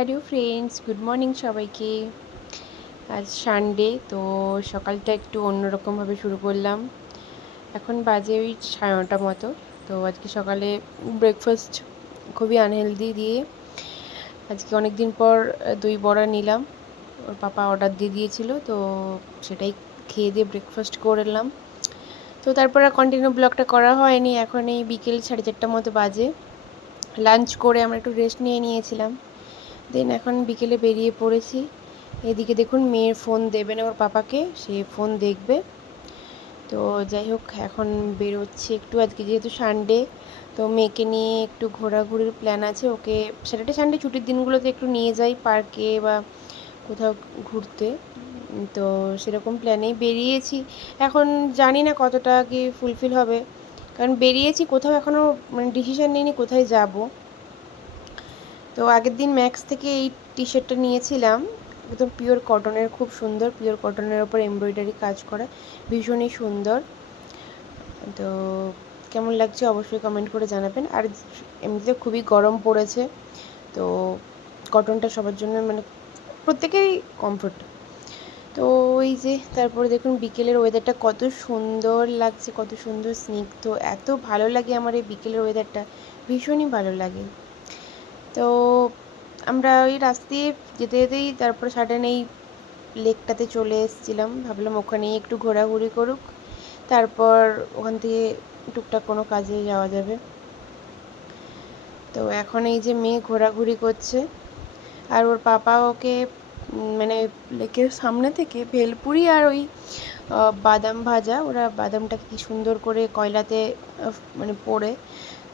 Hello friends, good morning সবাইকে। আজ Sunday, তো সকালটা একটু অন্যরকমভাবে শুরু করলাম। এখন বাজে ওই 9:30 মতো। তো আজকে সকালে ব্রেকফাস্ট খুবই আনহেলদি দিয়ে আজকে অনেক দিন পর দই বড়া নিলাম। ওর পাপা অর্ডার দিয়ে দিয়েছিল, তো সেটাই খেয়ে দিয়ে ব্রেকফাস্ট করলাম। তো তারপর আর কন্টিনিউ ব্লগটা করা হয়নি। এখন এই বিকেল 4:30 মতো বাজে। লাঞ্চ করে আমরা একটু রেস্ট নিয়ে নিয়েছিলাম। দেন এখন বিকেলে বেরিয়ে পড়েছি। এদিকে দেখুন, মেয়ের ফোন দেবে না ওর পাপাকে, সে ফোন দেখবে। তো যাই হোক, এখন বেরোচ্ছি একটু, আজকে যেহেতু সানডে, তো মেয়েকে নিয়ে একটু ঘোরাঘুরির প্ল্যান আছে। ওকে স্যাটারডে সানডে ছুটির দিনগুলোতে একটু নিয়ে যাই পার্কে বা কোথাও ঘুরতে। তো সেরকম প্ল্যানেই বেরিয়েছি। এখন জানি না কতটা কি ফুলফিল হবে, কারণ বেরিয়েছি, কোথাও এখনও মানে ডিসিশন নিইনি কোথায় যাব। তো আগের দিন ম্যাক্স থেকে এই টি শার্টটা নিয়েছিলাম, একদম পিওর কটনের, খুব সুন্দর, পিওর কটনের ওপর এমব্রয়ডারি কাজ করা, ভীষণই সুন্দর। তো কেমন লাগছে অবশ্যই কমেন্ট করে জানাবেন। আর এমনিতে খুবই গরম পড়েছে, তো কটনটা সবার জন্য মানে প্রত্যেকেরই কমফোর্ট। তো ওই যে তারপরে দেখুন বিকেলের ওয়েদারটা কত সুন্দর লাগছে, কত সুন্দর স্নিগ্ধ, এত ভালো লাগে আমার এই বিকেলের ওয়েদারটা, ভীষণই ভালো লাগে। তো আমরা ওই রাস্তা দিয়ে যেতে যেতেই তারপরে সাডেন এই লেকটাতে চলে এসেছিলাম। ভাবলাম ওখানেই একটু ঘোরাঘুরি করুক, তারপর ওখান থেকে টুকটাক কোনো কাজে যাওয়া যাবে। তো এখন এই যে মেয়ে ঘোরাঘুরি করছে, আর ওর পাপা ওকে মানে লেকের সামনে থেকে ভেলপুরি আর ওই বাদাম ভাজা, ওরা বাদামটাকে কি সুন্দর করে কয়লাতে মানে পোড়ে,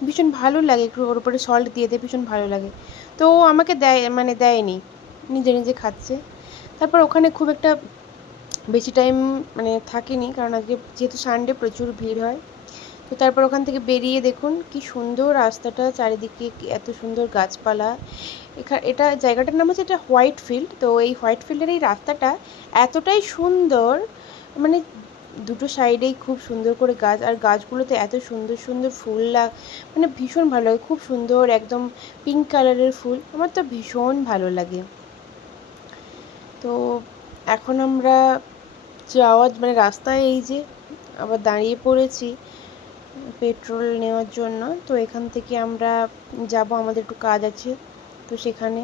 ভীষণ ভালো লাগে, একটু ওর উপরে সল্ট দিয়ে দেয়, ভীষণ ভালো লাগে। তো ও আমাকে দেয়, মানে দেয়নি, নিজে নিজে খাচ্ছে। তারপর ওখানে খুব একটা বেশি টাইম মানে থাকিনি, কারণ আজকে যেহেতু সানডে প্রচুর ভিড় হয়। তো তারপর ওখান থেকে বেরিয়ে দেখুন কি সুন্দর রাস্তাটা, চারিদিকে এত সুন্দর গাছপালা। এটা জায়গাটার নাম হচ্ছে, এটা হোয়াইট ফিল্ড। তো এই হোয়াইট ফিল্ডের এই রাস্তাটা এতটাই সুন্দর, মানে দুটো সাইডেই খুব সুন্দর করে গাছ, আর গাছগুলোতে এত সুন্দর সুন্দর ফুল মানে ভীষণ ভালো লাগে, খুব সুন্দর, একদম পিঙ্ক কালারের ফুল, আমার তো ভীষণ ভালো লাগে। তো এখন আমরা যাওয়ার মানে রাস্তায় এই যে আবার দাঁড়িয়ে পড়েছি পেট্রোল নেওয়ার জন্য। তো এখান থেকে আমরা যাব, আমাদের একটু কাজ আছে তো সেখানে।